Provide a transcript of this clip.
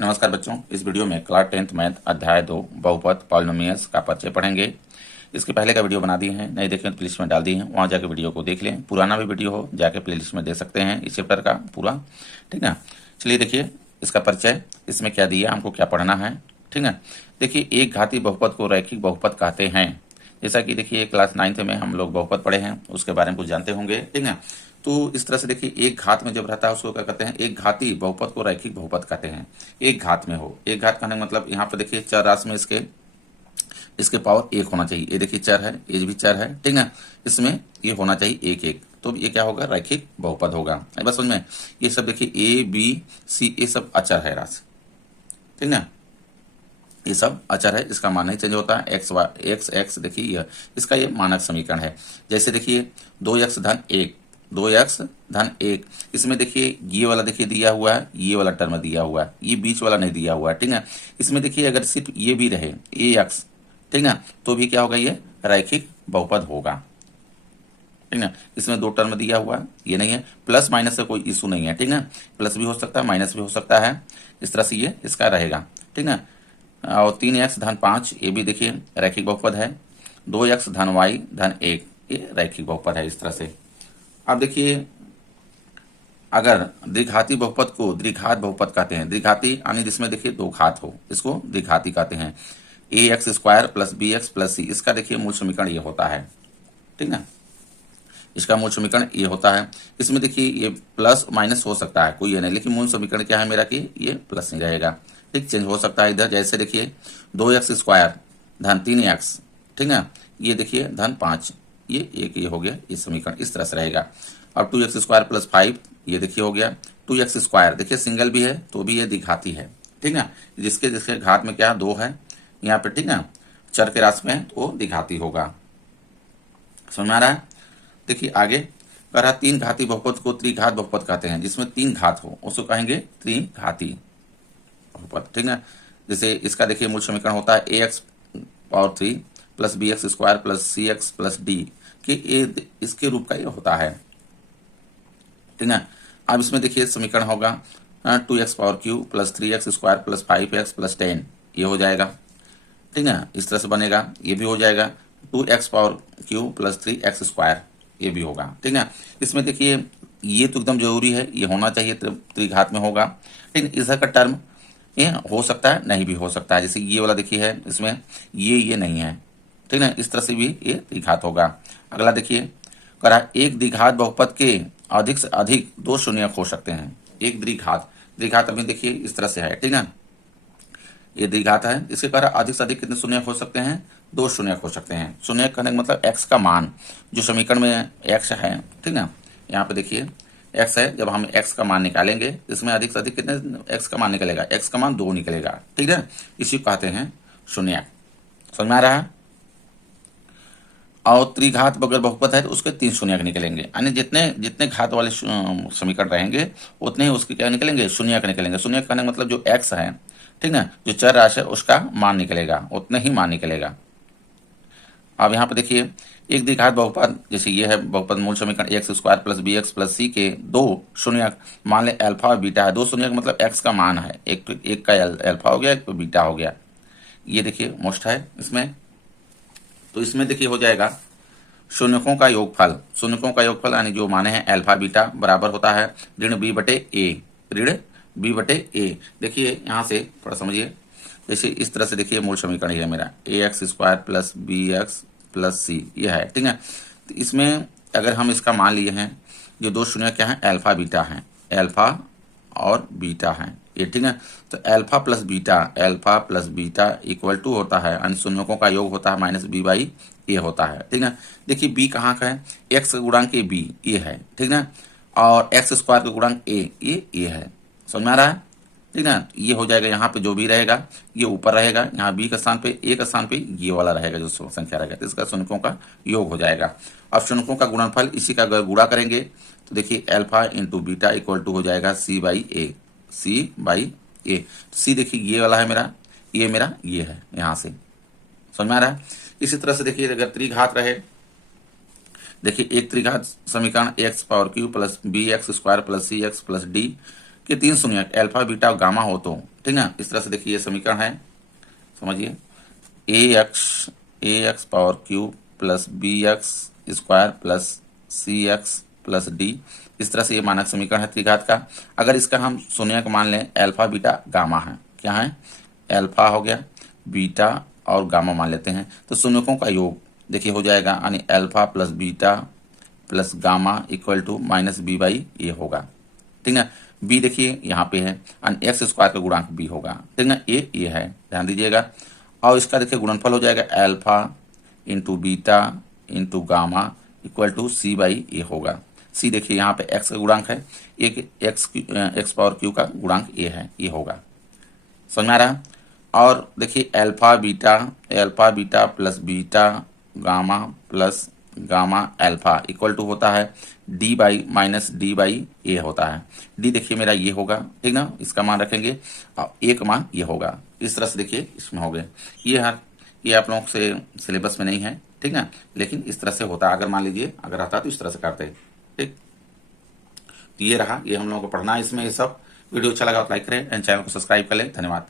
नमस्कार बच्चों, इस वीडियो में क्लास 10th मैथ अध्याय 2 बहुपद पॉलिनोमियल्स का परिचय पढ़ेंगे। इसके पहले का वीडियो बना दिए हैं, नहीं देखें तो प्लेलिस्ट में डाल दी हैं, वहाँ जाके वीडियो को देख लें। पुराना भी वीडियो हो जाके प्लेलिस्ट में देख सकते हैं इस चैप्टर का पूरा, ठीक है। चलिए देखिए इसका परिचय, इसमें क्या दिया, हमको क्या पढ़ना है, ठीक है। देखिए एक घाती बहुपद को रैखिक बहुपद कहते हैं। जैसा कि देखिए क्लास 9th में हम लोग बहुपद पढ़े हैं, उसके बारे में कुछ जानते होंगे, ठीक है। तो इस तरह से देखिए एक घात में जब रहता है उसको क्या कहते हैं, एक घाती बहुपद को रैखिक बहुपद कहते हैं। एक घात में हो, एक घात कहने का मतलब यहाँ पे देखिए चर राशि में इसके पावर एक होना चाहिए। ये देखिए चर है, ये भी चर है, ठीक है। इसमें ये होना चाहिए एक एक, तो ये क्या होगा, रैखिक बहुपद होगा। बस समझ में, ये सब देखिए ए बी सी ये सब अचर है राशि, ठीक है। ये सब अचर है, इसका मान नहीं चेंज होता है। एक्स एक्स देखिए यह इसका ये मानक समीकरण है। जैसे देखिए 2x धन 1, 2x धन 1, इसमें देखिए ये वाला देखिए दिया हुआ है, ये वाला टर्म दिया हुआ है, ये बीच वाला नहीं दिया हुआ है, ठीक है। इसमें देखिए अगर सिर्फ ये भी रहे ax, ठीक है, तो भी क्या होगा, ये रैखिक बहुपद होगा, ठीक है। इसमें दो टर्म दिया हुआ है, ये नहीं है, प्लस माइनस से कोई इशू नहीं है, ठीक है। प्लस भी हो सकता है, माइनस भी हो सकता है, इस तरह से ये इसका रहेगा, ठीक है। और 3x धन 5 ये भी देखिए रैखिक बहुपद है। 2x धन y धन 1 ये रैखिक बहुपद है, इस तरह से। अब देखिए अगर द्विघाती बहुपद को द्विघात बहुपद कहते हैं। द्विघाती यानी जिसमें देखिए दो घात हो, इसको द्विघाती कहते हैं। ax² plus bx plus c, इसका देखिए मूल समीकरण ये होता है, ठीक है। इसका मूल समीकरण ये होता है। इसमें देखिए ये प्लस माइनस हो सकता है, कोई ये नहीं, लेकिन मूल समीकरण क्या है मेरा कि ये प्लस नहीं रहेगा, ठीक। चेंज हो सकता है इधर, जैसे देखिए 2x² धन 3x, ठीक है, ये देखिए धन 5, ये एक ये हो गया, ये समीकरण इस तरह से रहेगा। अब 2x² प्लस 5 ये देखिए हो गया। 2x² देखिए सिंगल भी है तो भी ये द्विघाती है, ठीक है। जिसके जिसके घात में क्या 2 है यहाँ पे, ठीक है, चर के राशि में, तो द्विघाती होगा। समझ में आ रहा है। देखिए आगे कह रहा तीन घाती बहुपद को त्रिघात बहुपद कहते हैं। जिसमें तीन घात हो उसको कहेंगे त्रिघाती बहुपद, ठीक है। जैसे इसका देखिए मूल समीकरण होता है ax³ plus bx² plus cx plus d कि ये इसके रूप का ये होता है, ठीक है। अब इसमें देखिए समीकरण होगा 2x³ plus 3x² plus 5x plus 10, ये हो जाएगा, ठीक है। इस तरह से बनेगा, ये भी हो जाएगा 2x³ प्लस 3x², ये भी होगा, ठीक है। इसमें देखिए ये तो एकदम जरूरी है, ये होना चाहिए, त्रिघात में होगा, ठीक है। इधर का टर्म ये हो सकता है, नहीं भी हो सकता है। जैसे ये वाला देखिए है, इसमें ये नहीं है, ठीक है। इस तरह से भी ये त्रिघात होगा। अगला देखिए करा एक द्विघात बहुपद के अधिक से अधिक दो शून्यक हो सकते हैं। एक द्विघात अभी देखिए इस तरह से है, ठीक है। ये द्विघात है, इसके कारण अधिक से अधिक कितने शून्यक हो सकते हैं, दो शून्यक हो सकते हैं। शून्यक करने का मतलब x का मान जो समीकरण में x है, ठीक है। यहाँ पे देखिए x है, जब हम x का मान निकालेंगे इसमें अधिक से अधिक कितने x का मान निकलेगा, x का मान 2 निकलेगा, ठीक है। इसी को कहते हैं शून्यक। समझ में आ रहा है। और त्रिघात अगर बहुपद है तो उसके 3 शून्यक निकलेंगे, यानी जितने जितने घात वाले समीकरण रहेंगे उतने ही उसके क्या निकलेंगे, शून्यक निकलेंगे। शून्यक करने का मतलब जो x है, ठीक है, जो चर राशि है उसका मान निकलेगा, उतने ही मान निकलेगा। अब यहाँ पे देखिए एक द्विघात बहुपद, जैसे ये है बहुपद मूल समीकरण ax² plus bx plus c के दो शून्यक, मान ले अल्फा और बीटा है। दो शून्यक मतलब x का मान है, एक का अल्फा हो गया, एक बीटा हो गया। ये देखिए मोस्ट है इसमें, तो इसमें देखिए हो जाएगा शून्यकों का योगफल। शून्यकों का योगफल यानी जो माने हैं अल्फा बीटा बराबर होता है ऋण b बटे a, ऋण b बटे a। देखिए यहाँ से थोड़ा समझिए, जैसे इस तरह से देखिए मूल समीकरण है मेरा ax² plus bx plus c, ये है, ठीक है। तो इसमें अगर हम इसका मान लिए हैं, जो दो शून्य क्या है, अल्फा बीटा है, अल्फा और बीटा है ये, ठीक है। तो alpha plus beta equal to होता है, यानी शून्यकों का योग होता है माइनस b बाई ए होता है, ठीक है। देखिए b कहाँ का है, x गुणांक ए b ये है, ठीक है, और x² का गुणांक a ये है। समझ में आ रहा है, ठीक है। ये हो जाएगा, यहाँ पे जो भी रहेगा ये ऊपर रहेगा, यहाँ b के स्थान पे a के स्थान पे ये वाला रहेगा जो संख्या रहेगा, तो इसका शून्यकों का योग हो जाएगा। अब शून्यकों का गुणनफल इसी का अगर गुणा करेंगे तो देखिए alpha into beta equal to हो जाएगा c बाई ए। c देखिए ये वाला है मेरा, ये मेरा ये है, यहाँ से समझ में आ रहा है। इसी तरह से देखिए अगर त्रिघात रहे, देखिए एक त्रिघात समीकरण x³ plus bx² plus cx plus d के 3 शून्यक अल्फा बीटा और गामा हो तो ठीक ना। इस तरह से देखिए ये समीकरण है, समझिए A X power cube plus B X square plus C X plus D, इस तरह से ये मानक समीकरण है त्रिघात का। अगर इसका हम शून्य का मान लें, अल्फा बीटा गामा है, क्या है, अल्फा हो गया, बीटा और गामा मान लेते हैं, तो शून्यकों का योग देखिए हो जाएगा, यानी alpha plus beta plus gamma equal to minus B by A होगा, ठीक ना। बी देखिए यहाँ पे है, यानी एक्स स्क्वायर का गुणांक बी होगा, ठीक ना। ए है, ध्यान दीजिएगा। और इसका देखिए गुणनफल हो जाएगा alpha into beta into gamma equal to C by A होगा। सी देखिए यहाँ पे एक्स का गुणांक है, एक्स पावर क्यू का गुणांक ए है, ये होगा, समझ में आ रहा। और देखिए alpha beta plus beta gamma plus gamma alpha equal to होता है D by minus D by A होता है। डी देखिए मेरा ये होगा, ठीक ना, इसका मान रखेंगे और ए का मान ये होगा। इस तरह से देखिए इसमें हो गए। ये आप लोगों से सिलेबस में नहीं है, ठीक ना, लेकिन इस तरह से होता है। अगर मान लीजिए अगर आता तो इस तरह से करते, ठीक। तो ये रहा, ये हम लोगों को पढ़ना है इसमें। ये सब वीडियो अच्छा लगा तो लाइक करें एंड चैनल को सब्सक्राइब कर लें। धन्यवाद।